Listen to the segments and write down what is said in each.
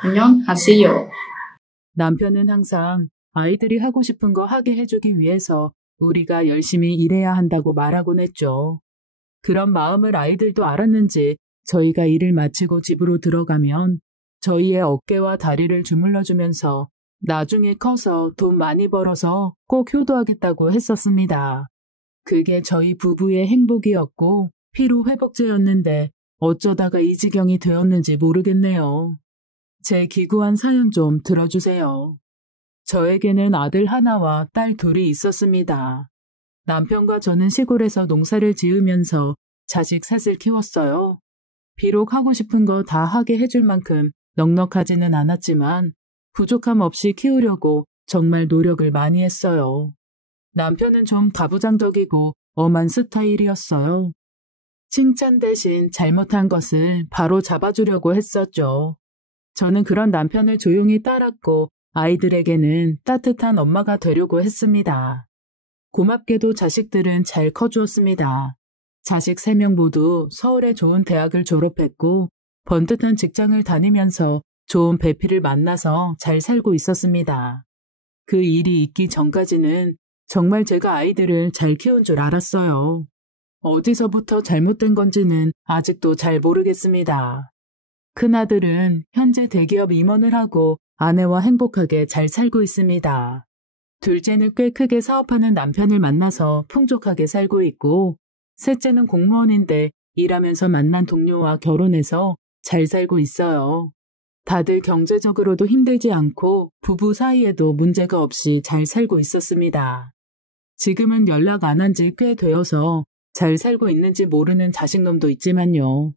안녕하세요. 남편은 항상 아이들이 하고 싶은 거 하게 해주기 위해서 우리가 열심히 일해야 한다고 말하곤 했죠. 그런 마음을 아이들도 알았는지 저희가 일을 마치고 집으로 들어가면 저희의 어깨와 다리를 주물러주면서 나중에 커서 돈 많이 벌어서 꼭 효도하겠다고 했었습니다. 그게 저희 부부의 행복이었고 피로회복제였는데 어쩌다가 이 지경이 되었는지 모르겠네요. 제 기구한 사연 좀 들어주세요. 저에게는 아들 하나와 딸 둘이 있었습니다. 남편과 저는 시골에서 농사를 지으면서 자식 셋을 키웠어요. 비록 하고 싶은 거 다 하게 해줄 만큼 넉넉하지는 않았지만 부족함 없이 키우려고 정말 노력을 많이 했어요. 남편은 좀 가부장적이고 엄한 스타일이었어요. 칭찬 대신 잘못한 것을 바로 잡아주려고 했었죠. 저는 그런 남편을 조용히 따랐고 아이들에게는 따뜻한 엄마가 되려고 했습니다. 고맙게도 자식들은 잘 커주었습니다. 자식 3명 모두 서울의 좋은 대학을 졸업했고 번듯한 직장을 다니면서 좋은 배필을 만나서 잘 살고 있었습니다. 그 일이 있기 전까지는 정말 제가 아이들을 잘 키운 줄 알았어요. 어디서부터 잘못된 건지는 아직도 잘 모르겠습니다. 큰아들은 현재 대기업 임원을 하고 아내와 행복하게 잘 살고 있습니다. 둘째는 꽤 크게 사업하는 남편을 만나서 풍족하게 살고 있고, 셋째는 공무원인데 일하면서 만난 동료와 결혼해서 잘 살고 있어요. 다들 경제적으로도 힘들지 않고 부부 사이에도 문제가 없이 잘 살고 있었습니다. 지금은 연락 안 한 지 꽤 되어서 잘 살고 있는지 모르는 자식놈도 있지만요.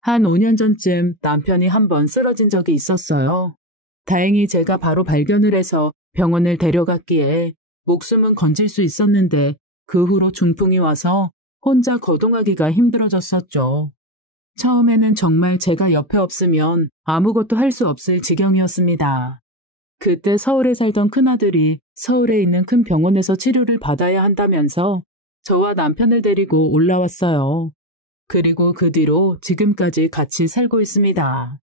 한 5년 전쯤 남편이 한번 쓰러진 적이 있었어요. 다행히 제가 바로 발견을 해서 병원을 데려갔기에 목숨은 건질 수 있었는데 그 후로 중풍이 와서 혼자 거동하기가 힘들어졌었죠. 처음에는 정말 제가 옆에 없으면 아무것도 할 수 없을 지경이었습니다. 그때 서울에 살던 큰아들이 서울에 있는 큰 병원에서 치료를 받아야 한다면서 저와 남편을 데리고 올라왔어요. 그리고 그 뒤로 지금까지 같이 살고 있습니다.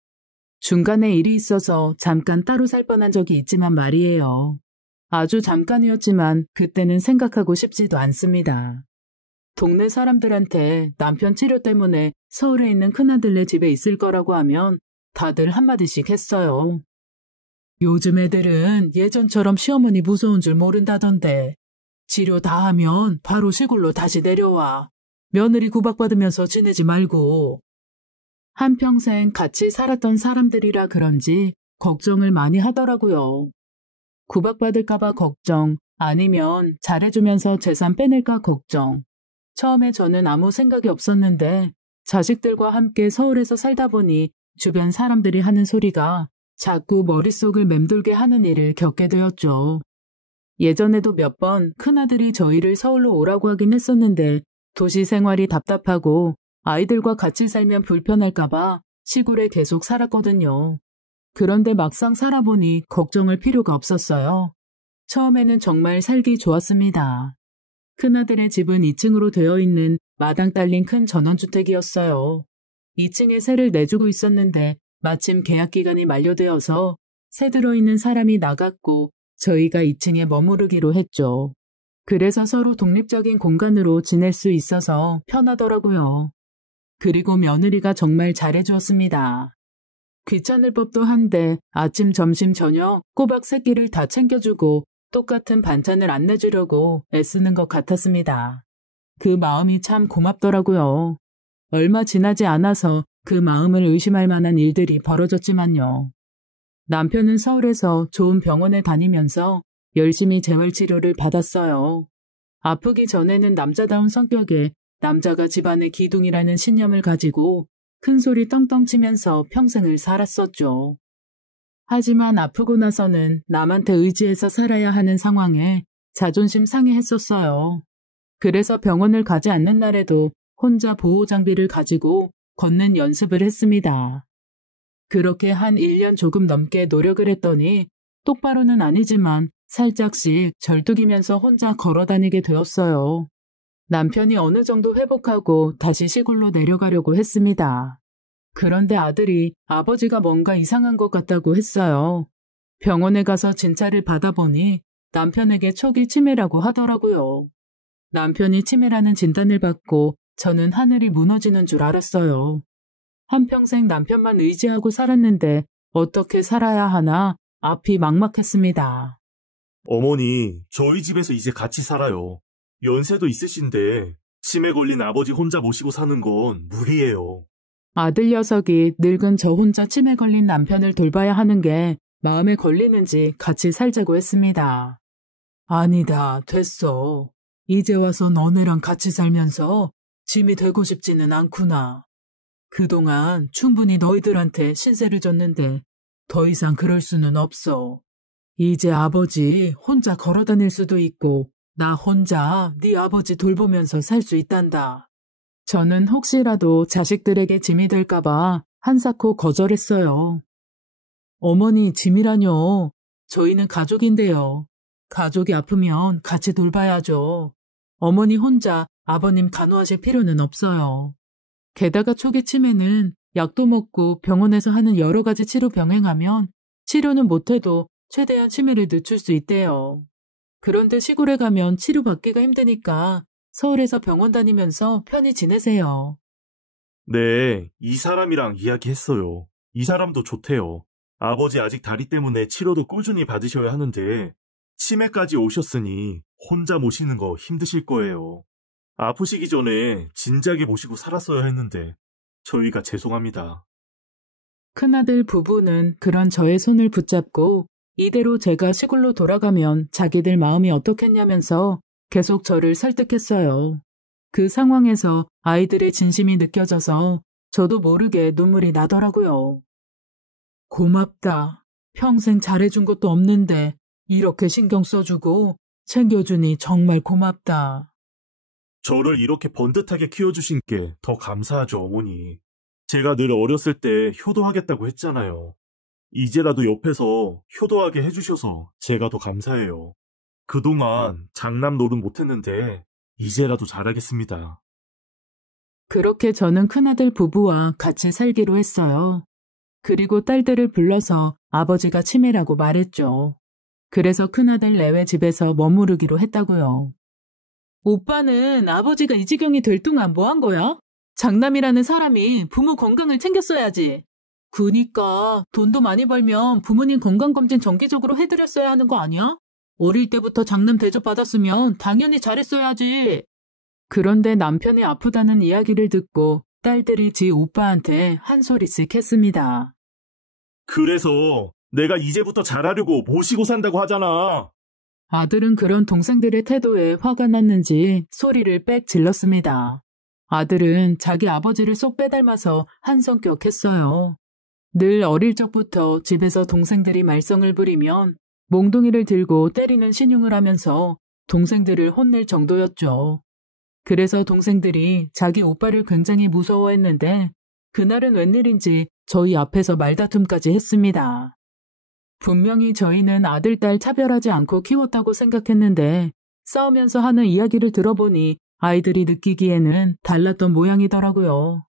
중간에 일이 있어서 잠깐 따로 살 뻔한 적이 있지만 말이에요. 아주 잠깐이었지만 그때는 생각하고 싶지도 않습니다. 동네 사람들한테 남편 치료 때문에 서울에 있는 큰아들네 집에 있을 거라고 하면 다들 한마디씩 했어요. 요즘 애들은 예전처럼 시어머니 무서운 줄 모른다던데 치료 다 하면 바로 시골로 다시 내려와. 며느리 구박받으면서 지내지 말고. 한평생 같이 살았던 사람들이라 그런지 걱정을 많이 하더라고요. 구박받을까봐 걱정, 아니면 잘해주면서 재산 빼낼까 걱정. 처음에 저는 아무 생각이 없었는데 자식들과 함께 서울에서 살다 보니 주변 사람들이 하는 소리가 자꾸 머릿속을 맴돌게 하는 일을 겪게 되었죠. 예전에도 몇 번 큰아들이 저희를 서울로 오라고 하긴 했었는데 도시 생활이 답답하고 아이들과 같이 살면 불편할까봐 시골에 계속 살았거든요. 그런데 막상 살아보니 걱정할 필요가 없었어요. 처음에는 정말 살기 좋았습니다. 큰아들의 집은 2층으로 되어 있는 마당 딸린 큰 전원주택이었어요. 2층에 세를 내주고 있었는데 마침 계약기간이 만료되어서 세 들어있는 사람이 나갔고 저희가 2층에 머무르기로 했죠. 그래서 서로 독립적인 공간으로 지낼 수 있어서 편하더라고요. 그리고 며느리가 정말 잘해주었습니다. 귀찮을 법도 한데 아침, 점심, 저녁 꼬박 3끼를 다 챙겨주고 똑같은 반찬을 안 내주려고 애쓰는 것 같았습니다. 그 마음이 참 고맙더라고요. 얼마 지나지 않아서 그 마음을 의심할 만한 일들이 벌어졌지만요. 남편은 서울에서 좋은 병원에 다니면서 열심히 재활치료를 받았어요. 아프기 전에는 남자다운 성격에 남자가 집안의 기둥이라는 신념을 가지고 큰소리 떵떵 치면서 평생을 살았었죠. 하지만 아프고 나서는 남한테 의지해서 살아야 하는 상황에 자존심 상해했었어요. 그래서 병원을 가지 않는 날에도 혼자 보호장비를 가지고 걷는 연습을 했습니다. 그렇게 한 1년 조금 넘게 노력을 했더니 똑바로는 아니지만 살짝씩 절뚝이면서 혼자 걸어다니게 되었어요. 남편이 어느 정도 회복하고 다시 시골로 내려가려고 했습니다. 그런데 아들이 아버지가 뭔가 이상한 것 같다고 했어요. 병원에 가서 진찰을 받아보니 남편에게 초기 치매라고 하더라고요. 남편이 치매라는 진단을 받고 저는 하늘이 무너지는 줄 알았어요. 한평생 남편만 의지하고 살았는데 어떻게 살아야 하나 앞이 막막했습니다. 어머니, 저희 집에서 이제 같이 살아요. 연세도 있으신데 치매 걸린 아버지 혼자 모시고 사는 건 무리예요. 아들 녀석이 늙은 저 혼자 치매 걸린 남편을 돌봐야 하는 게 마음에 걸리는지 같이 살자고 했습니다. 아니다, 됐어. 이제 와서 너네랑 같이 살면서 짐이 되고 싶지는 않구나. 그동안 충분히 너희들한테 신세를 졌는데 더 이상 그럴 수는 없어. 이제 아버지 혼자 걸어 다닐 수도 있고 나 혼자 네 아버지 돌보면서 살 수 있단다. 저는 혹시라도 자식들에게 짐이 될까봐 한사코 거절했어요. 어머니, 짐이라뇨. 저희는 가족인데요. 가족이 아프면 같이 돌봐야죠. 어머니 혼자 아버님 간호하실 필요는 없어요. 게다가 초기 치매는 약도 먹고 병원에서 하는 여러 가지 치료 병행하면 치료는 못해도 최대한 치매를 늦출 수 있대요. 그런데 시골에 가면 치료받기가 힘드니까 서울에서 병원 다니면서 편히 지내세요. 네, 이 사람이랑 이야기했어요. 이 사람도 좋대요. 아버지 아직 다리 때문에 치료도 꾸준히 받으셔야 하는데 치매까지 오셨으니 혼자 모시는 거 힘드실 거예요. 아프시기 전에 진작에 모시고 살았어야 했는데 저희가 죄송합니다. 큰아들 부부는 그런 저의 손을 붙잡고 이대로 제가 시골로 돌아가면 자기들 마음이 어떻겠냐면서 계속 저를 설득했어요. 그 상황에서 아이들의 진심이 느껴져서 저도 모르게 눈물이 나더라고요. 고맙다. 평생 잘해준 것도 없는데 이렇게 신경 써주고 챙겨주니 정말 고맙다. 저를 이렇게 번듯하게 키워주신 게 더 감사하죠, 어머니. 제가 늘 어렸을 때 효도하겠다고 했잖아요. 이제라도 옆에서 효도하게 해주셔서 제가 더 감사해요. 그동안 장남 노릇 못했는데 이제라도 잘하겠습니다. 그렇게 저는 큰아들 부부와 같이 살기로 했어요. 그리고 딸들을 불러서 아버지가 치매라고 말했죠. 그래서 큰아들 내외 집에서 머무르기로 했다고요. 오빠는 아버지가 이 지경이 될 동안 뭐 한 거야? 장남이라는 사람이 부모 건강을 챙겼어야지. 그니까 돈도 많이 벌면 부모님 건강검진 정기적으로 해드렸어야 하는 거 아니야? 어릴 때부터 장남 대접받았으면 당연히 잘했어야지. 그런데 남편이 아프다는 이야기를 듣고 딸들이 지 오빠한테 한 소리씩 했습니다. 그래서 내가 이제부터 잘하려고 모시고 산다고 하잖아. 아들은 그런 동생들의 태도에 화가 났는지 소리를 빽 질렀습니다. 아들은 자기 아버지를 쏙 빼닮아서 한 성격했어요. 늘 어릴 적부터 집에서 동생들이 말썽을 부리면 몽둥이를 들고 때리는 신용을 하면서 동생들을 혼낼 정도였죠. 그래서 동생들이 자기 오빠를 굉장히 무서워했는데 그날은 웬일인지 저희 앞에서 말다툼까지 했습니다. 분명히 저희는 아들, 딸 차별하지 않고 키웠다고 생각했는데 싸우면서 하는 이야기를 들어보니 아이들이 느끼기에는 달랐던 모양이더라고요.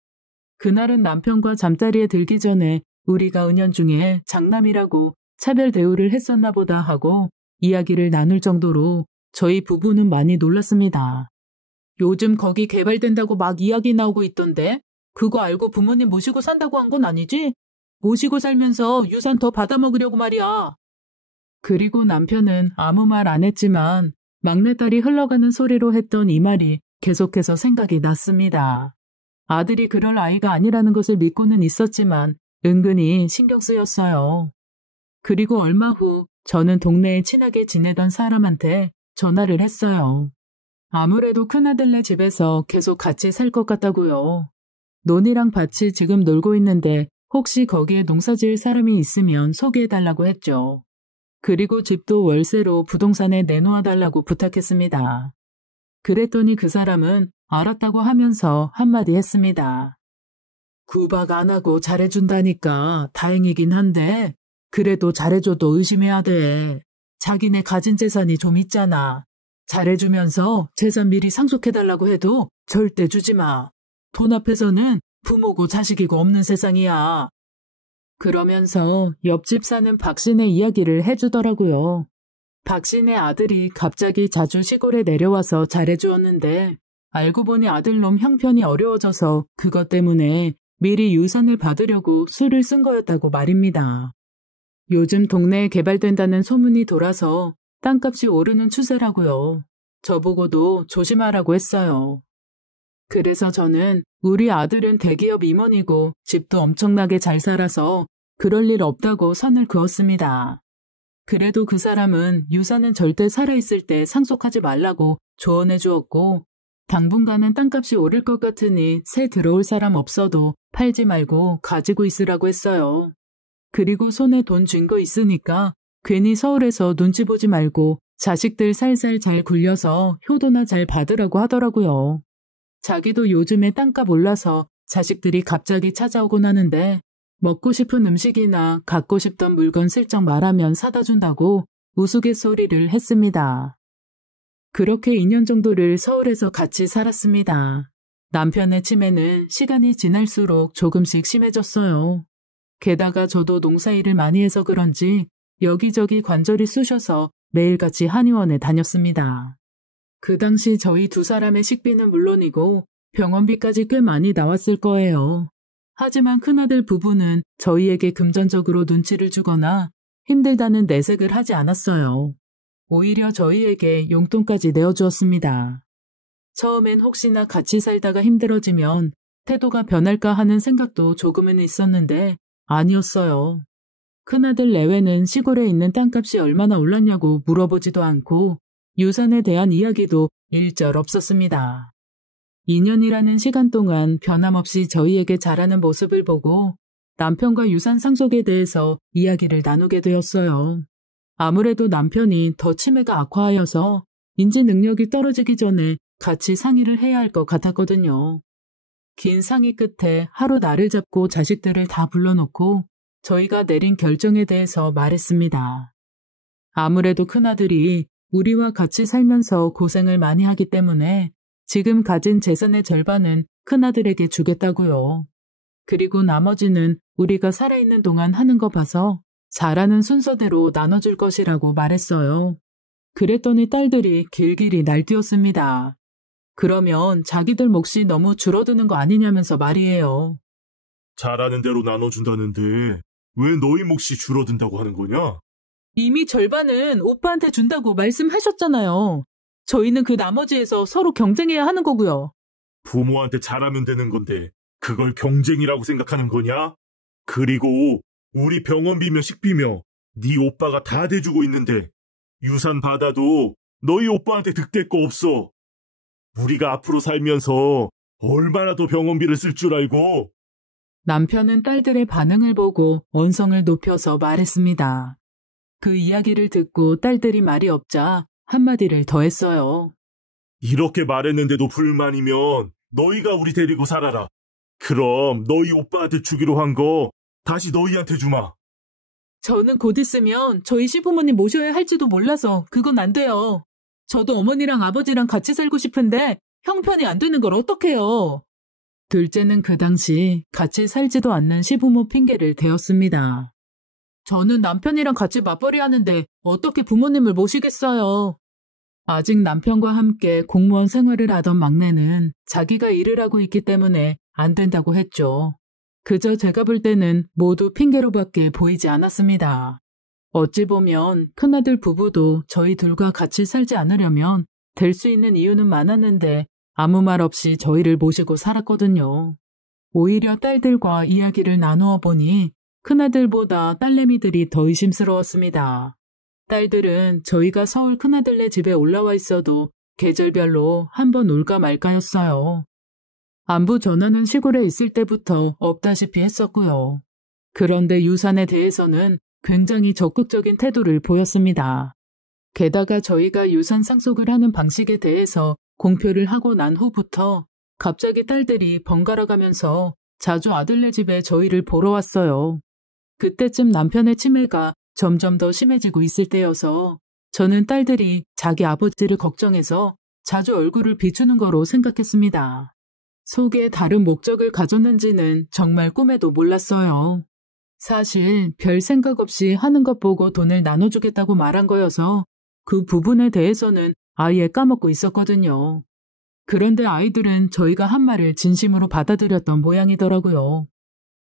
그날은 남편과 잠자리에 들기 전에 우리가 은연중에 장남이라고 차별 대우를 했었나 보다 하고 이야기를 나눌 정도로 저희 부부는 많이 놀랐습니다. 요즘 거기 개발된다고 막 이야기 나오고 있던데 그거 알고 부모님 모시고 산다고 한 건 아니지? 모시고 살면서 유산 더 받아먹으려고 말이야. 그리고 남편은 아무 말 안 했지만 막내딸이 흘러가는 소리로 했던 이 말이 계속해서 생각이 났습니다. 아들이 그럴 아이가 아니라는 것을 믿고는 있었지만 은근히 신경 쓰였어요. 그리고 얼마 후 저는 동네에 친하게 지내던 사람한테 전화를 했어요. 아무래도 큰아들네 집에서 계속 같이 살 것 같다고요. 논이랑 밭이 지금 놀고 있는데 혹시 거기에 농사 지을 사람이 있으면 소개해달라고 했죠. 그리고 집도 월세로 부동산에 내놓아달라고 부탁했습니다. 그랬더니 그 사람은 알았다고 하면서 한마디 했습니다. 구박 안 하고 잘해준다니까 다행이긴 한데 그래도 잘해줘도 의심해야 돼. 자기네 가진 재산이 좀 있잖아. 잘해주면서 재산 미리 상속해달라고 해도 절대 주지 마. 돈 앞에서는 부모고 자식이고 없는 세상이야. 그러면서 옆집 사는 박씨네 이야기를 해주더라고요. 박씨네 아들이 갑자기 자주 시골에 내려와서 잘해주었는데 알고 보니 아들놈 형편이 어려워져서 그것 때문에 미리 유산을 받으려고 수를 쓴 거였다고 말입니다. 요즘 동네에 개발된다는 소문이 돌아서 땅값이 오르는 추세라고요. 저보고도 조심하라고 했어요. 그래서 저는 우리 아들은 대기업 임원이고 집도 엄청나게 잘 살아서 그럴 일 없다고 선을 그었습니다. 그래도 그 사람은 유산은 절대 살아있을 때 상속하지 말라고 조언해 주었고 당분간은 땅값이 오를 것 같으니 새 들어올 사람 없어도 팔지 말고 가지고 있으라고 했어요. 그리고 손에 돈 쥔 거 있으니까 괜히 서울에서 눈치 보지 말고 자식들 살살 잘 굴려서 효도나 잘 받으라고 하더라고요. 자기도 요즘에 땅값 올라서 자식들이 갑자기 찾아오곤 하는데 먹고 싶은 음식이나 갖고 싶던 물건 슬쩍 말하면 사다 준다고 우스갯소리를 했습니다. 그렇게 2년 정도를 서울에서 같이 살았습니다. 남편의 치매는 시간이 지날수록 조금씩 심해졌어요. 게다가 저도 농사일을 많이 해서 그런지 여기저기 관절이 쑤셔서 매일같이 한의원에 다녔습니다. 그 당시 저희 두 사람의 식비는 물론이고 병원비까지 꽤 많이 나왔을 거예요. 하지만 큰아들 부부는 저희에게 금전적으로 눈치를 주거나 힘들다는 내색을 하지 않았어요. 오히려 저희에게 용돈까지 내어주었습니다. 처음엔 혹시나 같이 살다가 힘들어지면 태도가 변할까 하는 생각도 조금은 있었는데 아니었어요. 큰아들 내외는 시골에 있는 땅값이 얼마나 올랐냐고 물어보지도 않고 유산에 대한 이야기도 일절 없었습니다. 2년이라는 시간 동안 변함없이 저희에게 잘하는 모습을 보고 남편과 유산 상속에 대해서 이야기를 나누게 되었어요. 아무래도 남편이 더 치매가 악화하여서 인지 능력이 떨어지기 전에 같이 상의를 해야 할 것 같았거든요. 긴 상의 끝에 하루 날을 잡고 자식들을 다 불러놓고 저희가 내린 결정에 대해서 말했습니다. 아무래도 큰아들이 우리와 같이 살면서 고생을 많이 하기 때문에 지금 가진 재산의 절반은 큰아들에게 주겠다고요. 그리고 나머지는 우리가 살아있는 동안 하는 거 봐서 잘하는 순서대로 나눠줄 것이라고 말했어요. 그랬더니 딸들이 길길이 날뛰었습니다. 그러면 자기들 몫이 너무 줄어드는 거 아니냐면서 말이에요. 잘하는 대로 나눠준다는데 왜 너희 몫이 줄어든다고 하는 거냐? 이미 절반은 오빠한테 준다고 말씀하셨잖아요. 저희는 그 나머지에서 서로 경쟁해야 하는 거고요. 부모한테 잘하면 되는 건데 그걸 경쟁이라고 생각하는 거냐? 그리고 우리 병원비며 식비며 네 오빠가 다 대주고 있는데 유산 받아도 너희 오빠한테 득될 거 없어. 우리가 앞으로 살면서 얼마나 더 병원비를 쓸 줄 알고. 남편은 딸들의 반응을 보고 언성을 높여서 말했습니다. 그 이야기를 듣고 딸들이 말이 없자 한마디를 더 했어요. 이렇게 말했는데도 불만이면 너희가 우리 데리고 살아라. 그럼 너희 오빠한테 주기로 한 거 다시 너희한테 주마. 저는 곧 있으면 저희 시부모님 모셔야 할지도 몰라서 그건 안 돼요. 저도 어머니랑 아버지랑 같이 살고 싶은데 형편이 안 되는 걸 어떡해요. 둘째는 그 당시 같이 살지도 않는 시부모 핑계를 대었습니다. 저는 남편이랑 같이 맞벌이 하는데 어떻게 부모님을 모시겠어요. 아직 남편과 함께 공무원 생활을 하던 막내는 자기가 일을 하고 있기 때문에 안 된다고 했죠. 그저 제가 볼 때는 모두 핑계로밖에 보이지 않았습니다. 어찌 보면 큰아들 부부도 저희 둘과 같이 살지 않으려면 될 수 있는 이유는 많았는데 아무 말 없이 저희를 모시고 살았거든요. 오히려 딸들과 이야기를 나누어 보니 큰아들보다 딸내미들이 더 의심스러웠습니다. 딸들은 저희가 서울 큰아들네 집에 올라와 있어도 계절별로 한번 올까 말까였어요. 안부 전화는 시골에 있을 때부터 없다시피 했었고요. 그런데 유산에 대해서는 굉장히 적극적인 태도를 보였습니다. 게다가 저희가 유산 상속을 하는 방식에 대해서 공표를 하고 난 후부터 갑자기 딸들이 번갈아 가면서 자주 아들네 집에 저희를 보러 왔어요. 그때쯤 남편의 치매가 점점 더 심해지고 있을 때여서 저는 딸들이 자기 아버지를 걱정해서 자주 얼굴을 비추는 거로 생각했습니다. 속에 다른 목적을 가졌는지는 정말 꿈에도 몰랐어요. 사실 별 생각 없이 하는 것 보고 돈을 나눠주겠다고 말한 거여서 그 부분에 대해서는 아예 까먹고 있었거든요. 그런데 아이들은 저희가 한 말을 진심으로 받아들였던 모양이더라고요.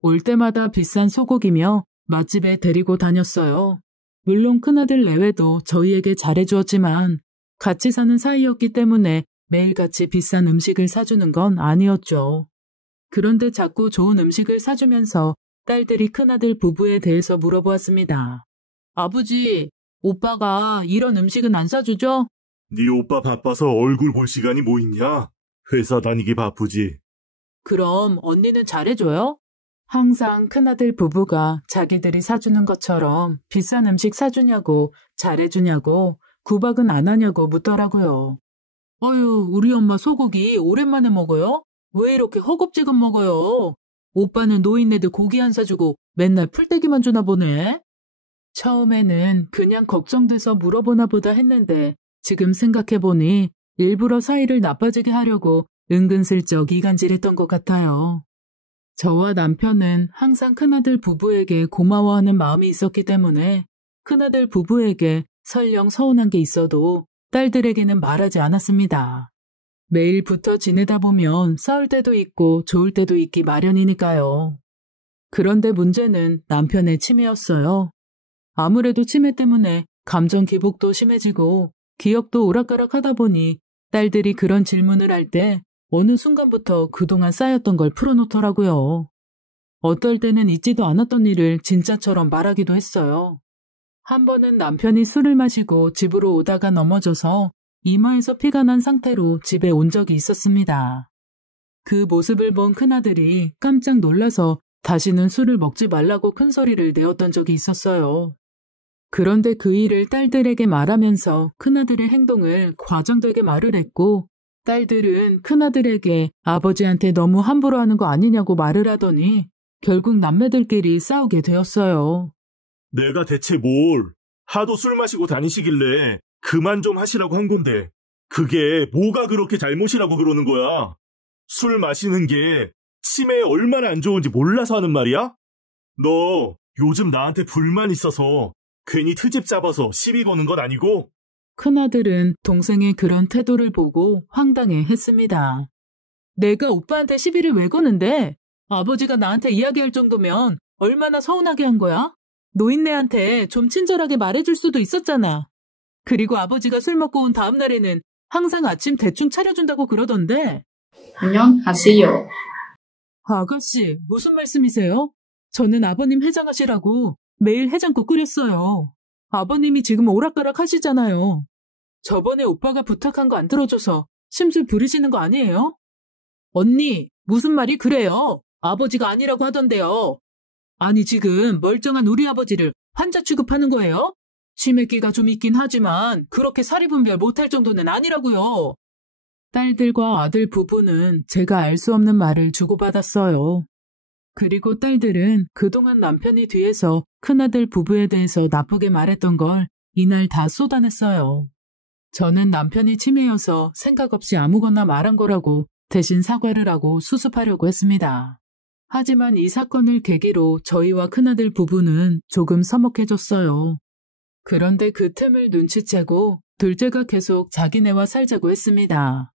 올 때마다 비싼 소고기며 맛집에 데리고 다녔어요. 물론 큰아들 내외도 저희에게 잘해주었지만 같이 사는 사이였기 때문에 매일같이 비싼 음식을 사주는 건 아니었죠. 그런데 자꾸 좋은 음식을 사주면서 딸들이 큰아들 부부에 대해서 물어보았습니다. 아버지, 오빠가 이런 음식은 안 사주죠? 네 오빠 바빠서 얼굴 볼 시간이 뭐 있냐? 회사 다니기 바쁘지. 그럼 언니는 잘해줘요? 항상 큰아들 부부가 자기들이 사주는 것처럼 비싼 음식 사주냐고 잘해주냐고 구박은 안 하냐고 묻더라고요. 어휴, 우리 엄마 소고기 오랜만에 먹어요? 왜 이렇게 허겁지겁 먹어요? 오빠는 노인네들 고기 안 사주고 맨날 풀떼기만 주나 보네? 처음에는 그냥 걱정돼서 물어보나 보다 했는데 지금 생각해보니 일부러 사이를 나빠지게 하려고 은근슬쩍 이간질했던 것 같아요. 저와 남편은 항상 큰아들 부부에게 고마워하는 마음이 있었기 때문에 큰아들 부부에게 설령 서운한 게 있어도 딸들에게는 말하지 않았습니다. 매일 붙어 지내다 보면 싸울 때도 있고 좋을 때도 있기 마련이니까요. 그런데 문제는 남편의 치매였어요. 아무래도 치매 때문에 감정 기복도 심해지고 기억도 오락가락하다 보니 딸들이 그런 질문을 할 때 어느 순간부터 그동안 쌓였던 걸 풀어놓더라고요. 어떨 때는 있지도 않았던 일을 진짜처럼 말하기도 했어요. 한 번은 남편이 술을 마시고 집으로 오다가 넘어져서 이마에서 피가 난 상태로 집에 온 적이 있었습니다. 그 모습을 본 큰아들이 깜짝 놀라서 다시는 술을 먹지 말라고 큰 소리를 내었던 적이 있었어요. 그런데 그 일을 딸들에게 말하면서 큰아들의 행동을 과장되게 말을 했고 딸들은 큰아들에게 아버지한테 너무 함부로 하는 거 아니냐고 말을 하더니 결국 남매들끼리 싸우게 되었어요. 내가 대체 뭘? 하도 술 마시고 다니시길래 그만 좀 하시라고 한 건데 그게 뭐가 그렇게 잘못이라고 그러는 거야? 술 마시는 게 치매에 얼마나 안 좋은지 몰라서 하는 말이야? 너 요즘 나한테 불만 있어서 괜히 트집 잡아서 시비 거는 건 아니고? 큰아들은 동생의 그런 태도를 보고 황당해 했습니다. 내가 오빠한테 시비를 왜 거는데? 아버지가 나한테 이야기할 정도면 얼마나 서운하게 한 거야? 노인네한테 좀 친절하게 말해줄 수도 있었잖아. 그리고 아버지가 술 먹고 온 다음 날에는 항상 아침 대충 차려준다고 그러던데. 안녕하세요. 아가씨, 무슨 말씀이세요? 저는 아버님 해장하시라고 매일 해장국 끓였어요. 아버님이 지금 오락가락 하시잖아요. 저번에 오빠가 부탁한 거 안 들어줘서 심술 부리시는 거 아니에요? 언니, 무슨 말이 그래요? 아버지가 아니라고 하던데요. 아니 지금 멀쩡한 우리 아버지를 환자 취급하는 거예요? 치매기가 좀 있긴 하지만 그렇게 사리분별 못할 정도는 아니라고요. 딸들과 아들 부부는 제가 알 수 없는 말을 주고받았어요. 그리고 딸들은 그동안 남편이 뒤에서 큰아들 부부에 대해서 나쁘게 말했던 걸 이날 다 쏟아냈어요. 저는 남편이 치매여서 생각 없이 아무거나 말한 거라고 대신 사과를 하고 수습하려고 했습니다. 하지만 이 사건을 계기로 저희와 큰아들 부부는 조금 서먹해졌어요. 그런데 그 틈을 눈치채고 둘째가 계속 자기네와 살자고 했습니다.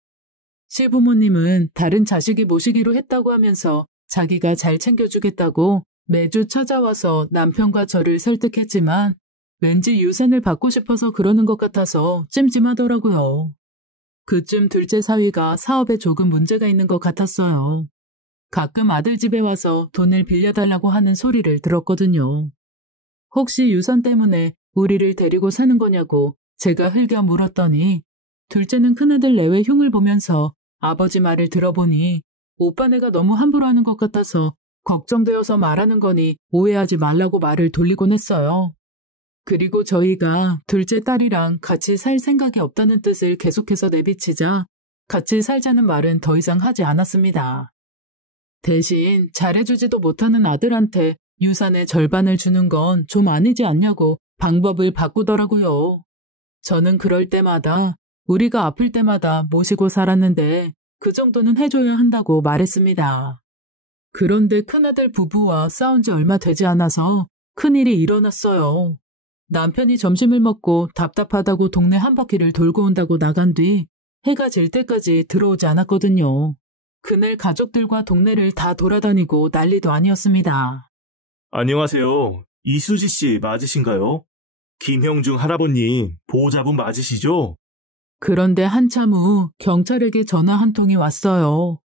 시부모님은 다른 자식이 모시기로 했다고 하면서 자기가 잘 챙겨주겠다고 매주 찾아와서 남편과 저를 설득했지만 왠지 유산을 받고 싶어서 그러는 것 같아서 찜찜하더라고요. 그쯤 둘째 사위가 사업에 조금 문제가 있는 것 같았어요. 가끔 아들 집에 와서 돈을 빌려달라고 하는 소리를 들었거든요. 혹시 유산 때문에 우리를 데리고 사는 거냐고 제가 흘겨 물었더니 둘째는 큰아들 내외 흉을 보면서 아버지 말을 들어보니 오빠네가 너무 함부로 하는 것 같아서 걱정되어서 말하는 거니 오해하지 말라고 말을 돌리곤 했어요. 그리고 저희가 둘째 딸이랑 같이 살 생각이 없다는 뜻을 계속해서 내비치자 같이 살자는 말은 더 이상 하지 않았습니다. 대신 잘해주지도 못하는 아들한테 유산의 절반을 주는 건 좀 아니지 않냐고 방법을 바꾸더라고요. 저는 그럴 때마다 우리가 아플 때마다 모시고 살았는데 그 정도는 해줘야 한다고 말했습니다. 그런데 큰아들 부부와 싸운 지 얼마 되지 않아서 큰일이 일어났어요. 남편이 점심을 먹고 답답하다고 동네 한 바퀴를 돌고 온다고 나간 뒤 해가 질 때까지 들어오지 않았거든요. 그날 가족들과 동네를 다 돌아다니고 난리도 아니었습니다. 안녕하세요. 이수지 씨 맞으신가요? 김형중 할아버님 보호자분 맞으시죠? 그런데 한참 후 경찰에게 전화 한 통이 왔어요.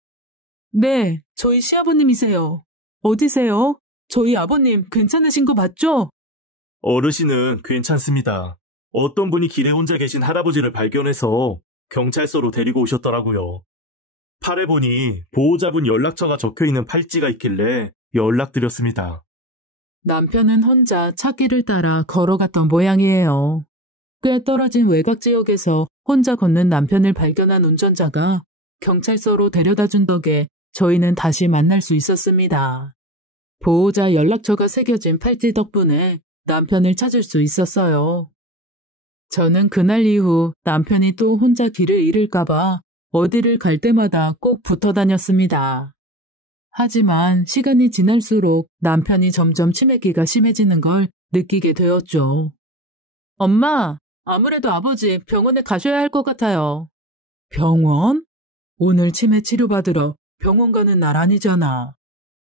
네, 저희 시아버님이세요. 어디세요? 저희 아버님 괜찮으신 거 맞죠? 어르신은 괜찮습니다. 어떤 분이 길에 혼자 계신 할아버지를 발견해서 경찰서로 데리고 오셨더라고요. 팔에 보니 보호자분 연락처가 적혀있는 팔찌가 있길래 연락드렸습니다. 남편은 혼자 차길을 따라 걸어갔던 모양이에요. 꽤 떨어진 외곽 지역에서 혼자 걷는 남편을 발견한 운전자가 경찰서로 데려다준 덕에 저희는 다시 만날 수 있었습니다. 보호자 연락처가 새겨진 팔찌 덕분에 남편을 찾을 수 있었어요. 저는 그날 이후 남편이 또 혼자 길을 잃을까봐 어디를 갈 때마다 꼭 붙어 다녔습니다. 하지만 시간이 지날수록 남편이 점점 치매기가 심해지는 걸 느끼게 되었죠. 엄마, 아무래도 아버지 병원에 가셔야 할 것 같아요. 병원? 오늘 치매 치료받으러 병원 가는 날 아니잖아.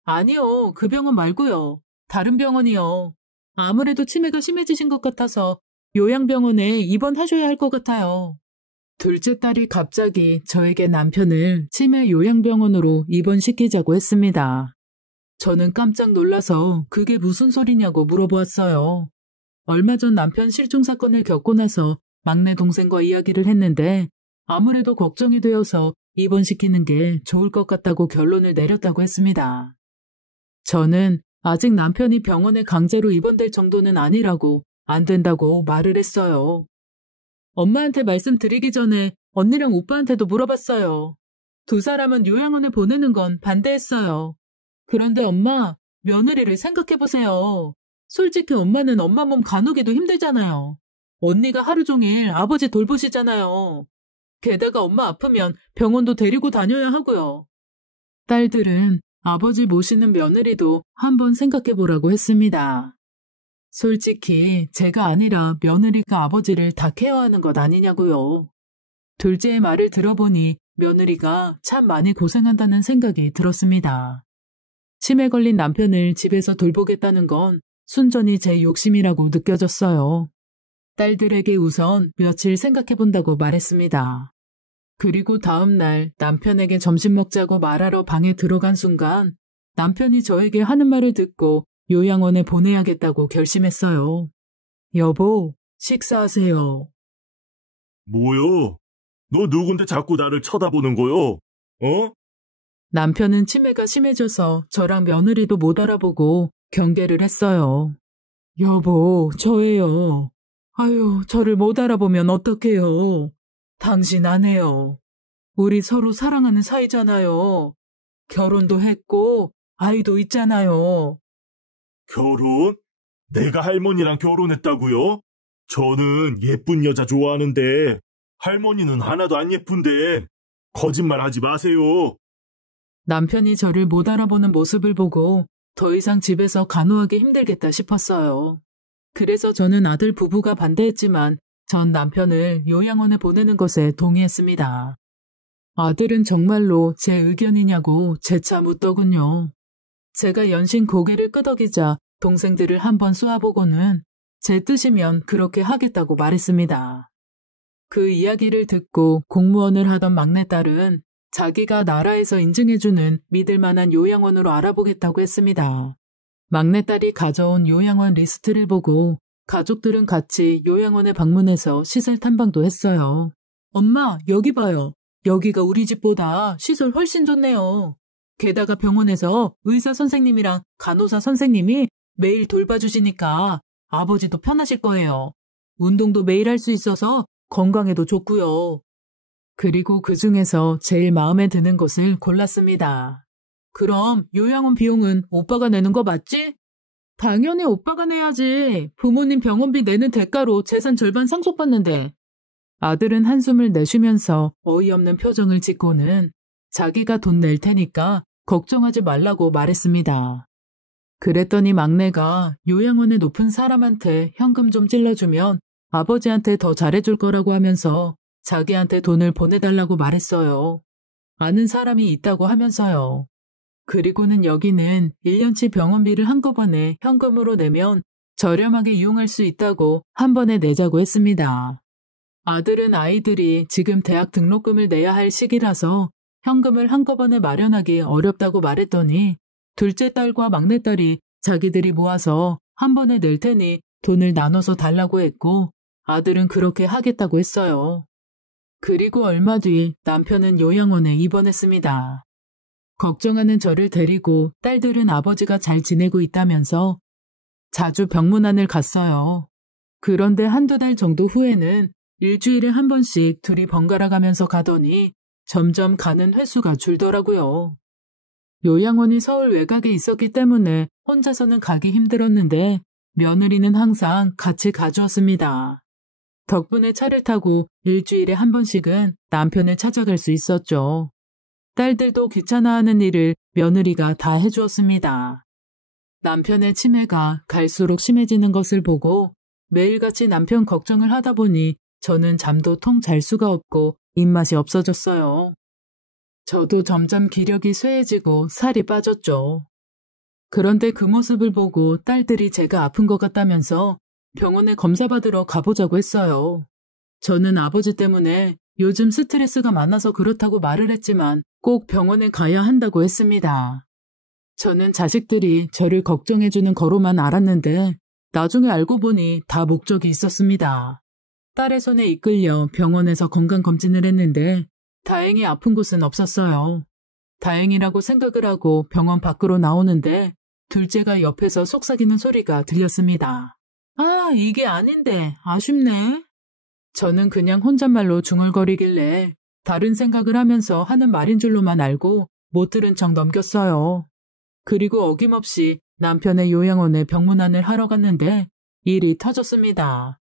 아니요, 그 병원 말고요. 다른 병원이요. 아무래도 치매가 심해지신 것 같아서 요양병원에 입원하셔야 할 것 같아요. 둘째 딸이 갑자기 저에게 남편을 치매 요양병원으로 입원시키자고 했습니다. 저는 깜짝 놀라서 그게 무슨 소리냐고 물어보았어요. 얼마 전 남편 실종 사건을 겪고 나서 막내 동생과 이야기를 했는데 아무래도 걱정이 되어서 입원시키는 게 좋을 것 같다고 결론을 내렸다고 했습니다. 저는 아직 남편이 병원에 강제로 입원될 정도는 아니라고 안 된다고 말을 했어요. 엄마한테 말씀드리기 전에 언니랑 오빠한테도 물어봤어요. 두 사람은 요양원에 보내는 건 반대했어요. 그런데 엄마, 며느리를 생각해보세요. 솔직히 엄마는 엄마 몸 가누기도 힘들잖아요. 언니가 하루 종일 아버지 돌보시잖아요. 게다가 엄마 아프면 병원도 데리고 다녀야 하고요. 딸들은 아버지 모시는 며느리도 한번 생각해보라고 했습니다. 솔직히 제가 아니라 며느리가 아버지를 다 케어하는 것 아니냐고요. 둘째의 말을 들어보니 며느리가 참 많이 고생한다는 생각이 들었습니다. 치매 걸린 남편을 집에서 돌보겠다는 건 순전히 제 욕심이라고 느껴졌어요. 딸들에게 우선 며칠 생각해본다고 말했습니다. 그리고 다음 날 남편에게 점심 먹자고 말하러 방에 들어간 순간 남편이 저에게 하는 말을 듣고 요양원에 보내야겠다고 결심했어요. 여보, 식사하세요. 뭐요? 너 누군데 자꾸 나를 쳐다보는 거요? 어? 남편은 치매가 심해져서 저랑 며느리도 못 알아보고 경계를 했어요. 여보, 저예요. 아유, 저를 못 알아보면 어떡해요. 당신 아내요. 우리 서로 사랑하는 사이잖아요. 결혼도 했고 아이도 있잖아요. 결혼? 내가 할머니랑 결혼했다고요? 저는 예쁜 여자 좋아하는데 할머니는 하나도 안 예쁜데 거짓말하지 마세요. 남편이 저를 못 알아보는 모습을 보고 더 이상 집에서 간호하기 힘들겠다 싶었어요. 그래서 저는 아들 부부가 반대했지만 전 남편을 요양원에 보내는 것에 동의했습니다. 아들은 정말로 제 의견이냐고 재차 묻더군요. 제가 연신 고개를 끄덕이자 동생들을 한번 쏘아보고는 제 뜻이면 그렇게 하겠다고 말했습니다. 그 이야기를 듣고 공무원을 하던 막내딸은 자기가 나라에서 인증해주는 믿을 만한 요양원으로 알아보겠다고 했습니다. 막내딸이 가져온 요양원 리스트를 보고 가족들은 같이 요양원에 방문해서 시설 탐방도 했어요. 엄마, 여기 봐요. 여기가 우리 집보다 시설 훨씬 좋네요. 게다가 병원에서 의사 선생님이랑 간호사 선생님이 매일 돌봐주시니까 아버지도 편하실 거예요. 운동도 매일 할 수 있어서 건강에도 좋고요. 그리고 그 중에서 제일 마음에 드는 곳을 골랐습니다. 그럼 요양원 비용은 오빠가 내는 거 맞지? 당연히 오빠가 내야지. 부모님 병원비 내는 대가로 재산 절반 상속받는데. 아들은 한숨을 내쉬면서 어이없는 표정을 짓고는 자기가 돈 낼 테니까 걱정하지 말라고 말했습니다. 그랬더니 막내가 요양원의 높은 사람한테 현금 좀 찔러주면 아버지한테 더 잘해줄 거라고 하면서 자기한테 돈을 보내달라고 말했어요. 아는 사람이 있다고 하면서요. 그리고는 여기는 1년치 병원비를 한꺼번에 현금으로 내면 저렴하게 이용할 수 있다고 한 번에 내자고 했습니다. 아들은 아이들이 지금 대학 등록금을 내야 할 시기라서 현금을 한꺼번에 마련하기 어렵다고 말했더니 둘째 딸과 막내딸이 자기들이 모아서 한 번에 낼 테니 돈을 나눠서 달라고 했고 아들은 그렇게 하겠다고 했어요. 그리고 얼마 뒤 남편은 요양원에 입원했습니다. 걱정하는 저를 데리고 딸들은 아버지가 잘 지내고 있다면서 자주 병문안을 갔어요. 그런데 한두 달 정도 후에는 일주일에 한 번씩 둘이 번갈아 가면서 가더니 점점 가는 횟수가 줄더라고요. 요양원이 서울 외곽에 있었기 때문에 혼자서는 가기 힘들었는데 며느리는 항상 같이 가주었습니다. 덕분에 차를 타고 일주일에 한 번씩은 남편을 찾아갈 수 있었죠. 딸들도 귀찮아하는 일을 며느리가 다 해주었습니다. 남편의 치매가 갈수록 심해지는 것을 보고 매일같이 남편 걱정을 하다 보니 저는 잠도 통 잘 수가 없고 입맛이 없어졌어요. 저도 점점 기력이 쇠해지고 살이 빠졌죠. 그런데 그 모습을 보고 딸들이 제가 아픈 것 같다면서 병원에 검사받으러 가보자고 했어요. 저는 아버지 때문에 요즘 스트레스가 많아서 그렇다고 말을 했지만 꼭 병원에 가야 한다고 했습니다. 저는 자식들이 저를 걱정해주는 거로만 알았는데 나중에 알고 보니 다 목적이 있었습니다. 딸의 손에 이끌려 병원에서 건강검진을 했는데 다행히 아픈 곳은 없었어요. 다행이라고 생각을 하고 병원 밖으로 나오는데 둘째가 옆에서 속삭이는 소리가 들렸습니다. 아, 이게 아닌데 아쉽네. 저는 그냥 혼잣말로 중얼거리길래 다른 생각을 하면서 하는 말인 줄로만 알고 못 들은 척 넘겼어요. 그리고 어김없이 남편의 요양원에 병문안을 하러 갔는데 일이 터졌습니다.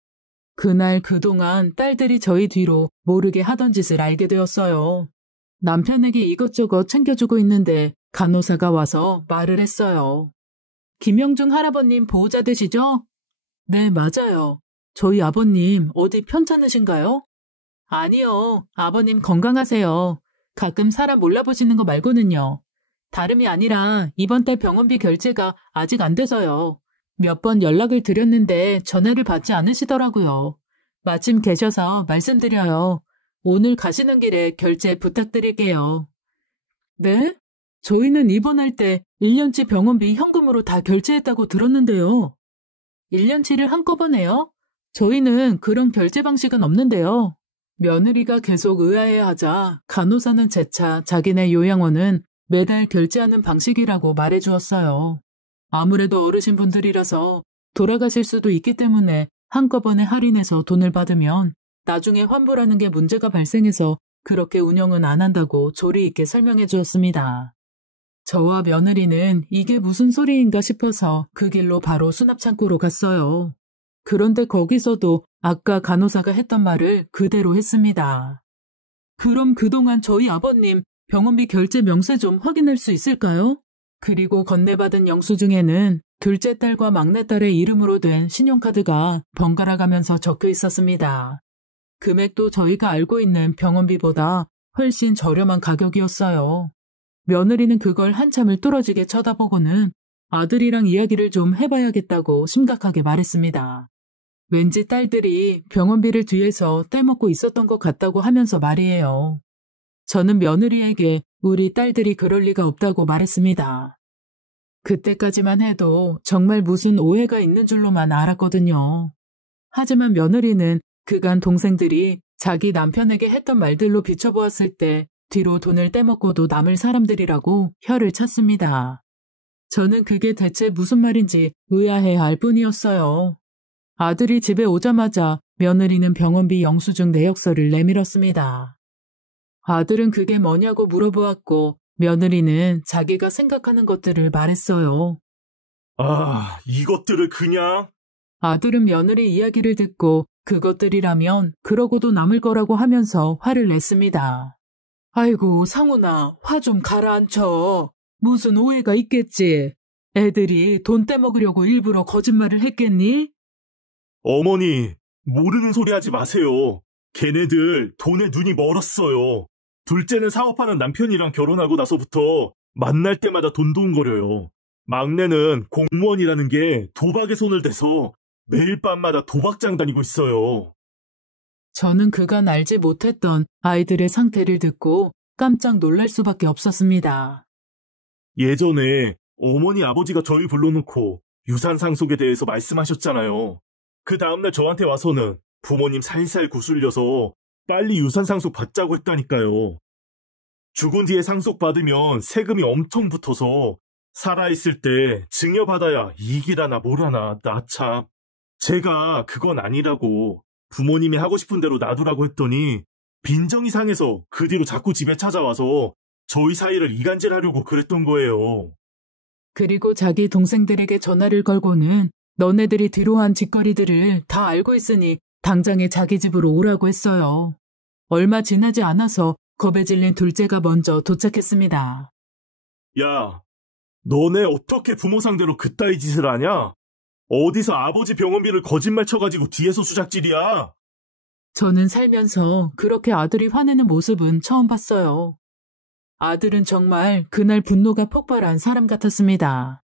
그날 그동안 딸들이 저희 뒤로 모르게 하던 짓을 알게 되었어요. 남편에게 이것저것 챙겨주고 있는데 간호사가 와서 말을 했어요. 김영중 할아버님 보호자 되시죠? 네, 맞아요. 저희 아버님 어디 편찮으신가요? 아니요, 아버님 건강하세요. 가끔 사람 몰라보시는 거 말고는요. 다름이 아니라 이번 달 병원비 결제가 아직 안 돼서요. 몇 번 연락을 드렸는데 전화를 받지 않으시더라고요. 마침 계셔서 말씀드려요. 오늘 가시는 길에 결제 부탁드릴게요. 네? 저희는 입원할 때 1년치 병원비 현금으로 다 결제했다고 들었는데요. 1년치를 한꺼번에요? 저희는 그런 결제 방식은 없는데요. 며느리가 계속 의아해하자 간호사는 재차 자기네 요양원은 매달 결제하는 방식이라고 말해주었어요. 아무래도 어르신분들이라서 돌아가실 수도 있기 때문에 한꺼번에 할인해서 돈을 받으면 나중에 환불하는 게 문제가 발생해서 그렇게 운영은 안 한다고 조리 있게 설명해 주었습니다. 저와 며느리는 이게 무슨 소리인가 싶어서 그 길로 바로 수납창고로 갔어요. 그런데 거기서도 아까 간호사가 했던 말을 그대로 했습니다. 그럼 그동안 저희 아버님 병원비 결제 명세 좀 확인할 수 있을까요? 그리고 건네받은 영수증에는 둘째 딸과 막내딸의 이름으로 된 신용카드가 번갈아 가면서 적혀 있었습니다. 금액도 저희가 알고 있는 병원비보다 훨씬 저렴한 가격이었어요. 며느리는 그걸 한참을 뚫어지게 쳐다보고는 아들이랑 이야기를 좀 해봐야겠다고 심각하게 말했습니다. 왠지 딸들이 병원비를 뒤에서 떼먹고 있었던 것 같다고 하면서 말이에요. 저는 며느리에게 우리 딸들이 그럴 리가 없다고 말했습니다. 그때까지만 해도 정말 무슨 오해가 있는 줄로만 알았거든요. 하지만 며느리는 그간 동생들이 자기 남편에게 했던 말들로 비춰보았을 때 뒤로 돈을 떼먹고도 남을 사람들이라고 혀를 찼습니다. 저는 그게 대체 무슨 말인지 의아해할 뿐이었어요. 아들이 집에 오자마자 며느리는 병원비 영수증 내역서를 내밀었습니다. 아들은 그게 뭐냐고 물어보았고 며느리는 자기가 생각하는 것들을 말했어요. 아, 이것들을 그냥... 아들은 며느리 이야기를 듣고 그것들이라면 그러고도 남을 거라고 하면서 화를 냈습니다. 아이고, 상훈아, 화 좀 가라앉혀. 무슨 오해가 있겠지. 애들이 돈 떼먹으려고 일부러 거짓말을 했겠니? 어머니, 모르는 소리 하지 마세요. 걔네들 돈에 눈이 멀었어요. 둘째는 사업하는 남편이랑 결혼하고 나서부터 만날 때마다 돈돈거려요. 막내는 공무원이라는 게 도박에 손을 대서 매일 밤마다 도박장 다니고 있어요. 저는 그간 알지 못했던 아이들의 상태를 듣고 깜짝 놀랄 수밖에 없었습니다. 예전에 어머니 아버지가 저희 불러놓고 유산 상속에 대해서 말씀하셨잖아요. 그 다음날 저한테 와서는 부모님 살살 구슬려서 빨리 유산 상속 받자고 했다니까요. 죽은 뒤에 상속 받으면 세금이 엄청 붙어서 살아있을 때 증여받아야 이익이라나 뭐라나 나 참. 제가 그건 아니라고 부모님이 하고 싶은 대로 놔두라고 했더니 빈정이 상해서 그 뒤로 자꾸 집에 찾아와서 저희 사이를 이간질하려고 그랬던 거예요. 그리고 자기 동생들에게 전화를 걸고는 너네들이 뒤로한 짓거리들을 다 알고 있으니 당장에 자기 집으로 오라고 했어요. 얼마 지나지 않아서 겁에 질린 둘째가 먼저 도착했습니다. 야, 너네 어떻게 부모 상대로 그따위 짓을 하냐? 어디서 아버지 병원비를 거짓말 쳐가지고 뒤에서 수작질이야? 저는 살면서 그렇게 아들이 화내는 모습은 처음 봤어요. 아들은 정말 그날 분노가 폭발한 사람 같았습니다.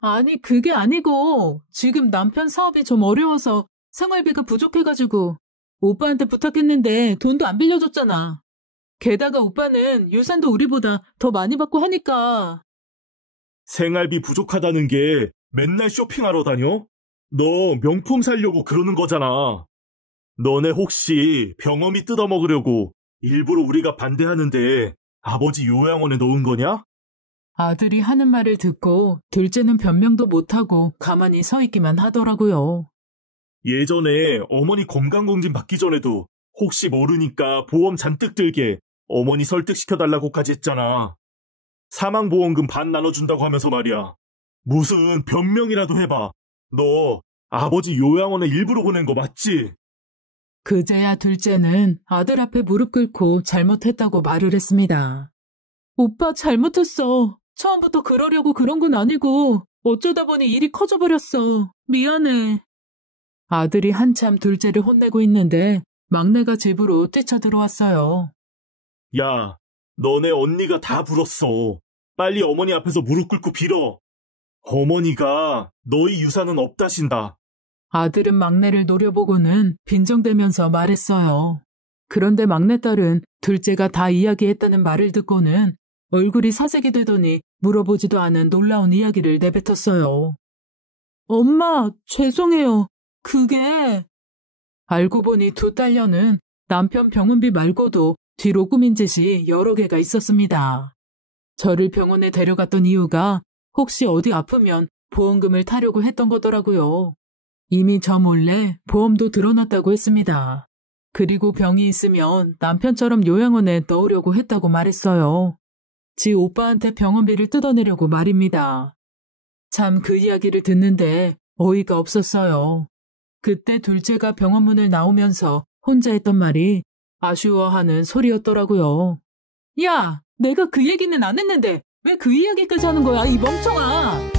아니, 그게 아니고 지금 남편 사업이 좀 어려워서 생활비가 부족해가지고 오빠한테 부탁했는데 돈도 안 빌려줬잖아. 게다가 오빠는 유산도 우리보다 더 많이 받고 하니까. 생활비 부족하다는 게 맨날 쇼핑하러 다녀? 너 명품 사려고 그러는 거잖아. 너네 혹시 병원비 뜯어먹으려고 일부러 우리가 반대하는데 아버지 요양원에 넣은 거냐? 아들이 하는 말을 듣고 둘째는 변명도 못하고 가만히 서 있기만 하더라고요. 예전에 어머니 건강검진 받기 전에도 혹시 모르니까 보험 잔뜩 들게 어머니 설득시켜달라고까지 했잖아. 사망보험금 반 나눠준다고 하면서 말이야. 무슨 변명이라도 해봐. 너 아버지 요양원에 일부러 보낸 거 맞지? 그제야 둘째는 아들 앞에 무릎 꿇고 잘못했다고 말을 했습니다. 오빠 잘못했어. 처음부터 그러려고 그런 건 아니고 어쩌다 보니 일이 커져버렸어. 미안해. 아들이 한참 둘째를 혼내고 있는데 막내가 집으로 뛰쳐들어왔어요. 야, 너네 언니가 다 불었어. 빨리 어머니 앞에서 무릎 꿇고 빌어. 어머니가 너희 유산은 없다신다. 아들은 막내를 노려보고는 빈정대면서 말했어요. 그런데 막내딸은 둘째가 다 이야기했다는 말을 듣고는 얼굴이 사색이 되더니 물어보지도 않은 놀라운 이야기를 내뱉었어요. 엄마, 죄송해요. 그게... 알고 보니 두 딸녀는 남편 병원비 말고도 뒤로 꾸민 짓이 여러 개가 있었습니다. 저를 병원에 데려갔던 이유가 혹시 어디 아프면 보험금을 타려고 했던 거더라고요. 이미 저 몰래 보험도 들어놨다고 했습니다. 그리고 병이 있으면 남편처럼 요양원에 넣으려고 했다고 말했어요. 지 오빠한테 병원비를 뜯어내려고 말입니다. 참 그 이야기를 듣는데 어이가 없었어요. 그때 둘째가 병원 문을 나오면서 혼자 했던 말이 아쉬워하는 소리였더라고요. 야, 내가 그 얘기는 안 했는데 왜 그 이야기까지 하는 거야, 이 멍청아!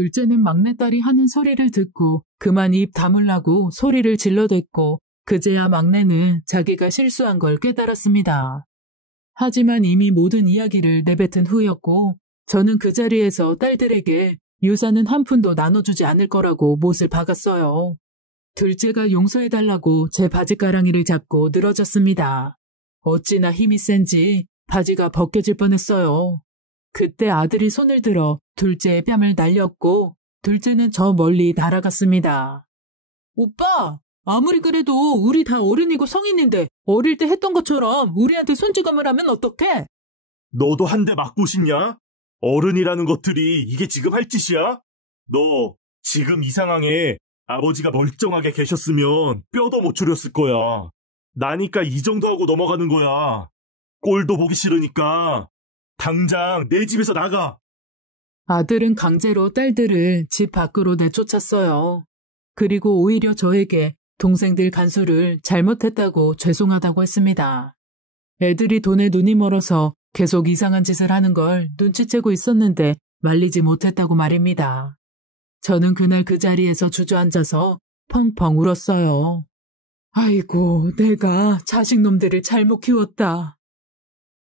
둘째는 막내딸이 하는 소리를 듣고 그만 입 다물라고 소리를 질러댔고 그제야 막내는 자기가 실수한 걸 깨달았습니다. 하지만 이미 모든 이야기를 내뱉은 후였고 저는 그 자리에서 딸들에게 유산은 한 푼도 나눠주지 않을 거라고 못을 박았어요. 둘째가 용서해달라고 제 바지가랑이를 잡고 늘어졌습니다. 어찌나 힘이 센지 바지가 벗겨질 뻔했어요. 그때 아들이 손을 들어 둘째의 뺨을 날렸고 둘째는 저 멀리 날아갔습니다. 오빠! 아무리 그래도 우리 다 어른이고 성인인데 어릴 때 했던 것처럼 우리한테 손찌검을 하면 어떡해? 너도 한 대 맞고 싶냐? 어른이라는 것들이 이게 지금 할 짓이야? 너 지금 이 상황에 아버지가 멀쩡하게 계셨으면 뼈도 못 추렸을 거야. 나니까 이 정도 하고 넘어가는 거야. 꼴도 보기 싫으니까 당장 내 집에서 나가. 아들은 강제로 딸들을 집 밖으로 내쫓았어요. 그리고 오히려 저에게 동생들 간수를 잘못했다고 죄송하다고 했습니다. 애들이 돈에 눈이 멀어서 계속 이상한 짓을 하는 걸 눈치채고 있었는데 말리지 못했다고 말입니다. 저는 그날 그 자리에서 주저앉아서 펑펑 울었어요. 아이고, 내가 자식놈들을 잘못 키웠다.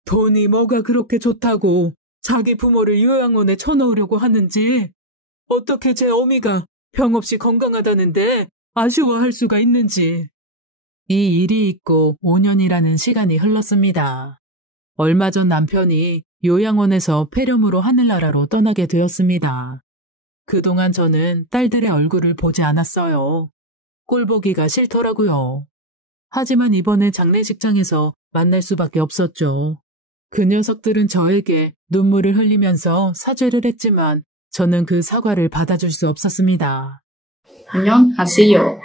돈이 뭐가 그렇게 좋다고 자기 부모를 요양원에 쳐넣으려고 하는지, 어떻게 제 어미가 병 없이 건강하다는데 아쉬워할 수가 있는지. 이 일이 있고 5년이라는 시간이 흘렀습니다. 얼마 전 남편이 요양원에서 폐렴으로 하늘나라로 떠나게 되었습니다. 그동안 저는 딸들의 얼굴을 보지 않았어요. 꼴보기가 싫더라고요. 하지만 이번에 장례식장에서 만날 수밖에 없었죠. 그 녀석들은 저에게 눈물을 흘리면서 사죄를 했지만 저는 그 사과를 받아줄 수 없었습니다. 안녕하세요.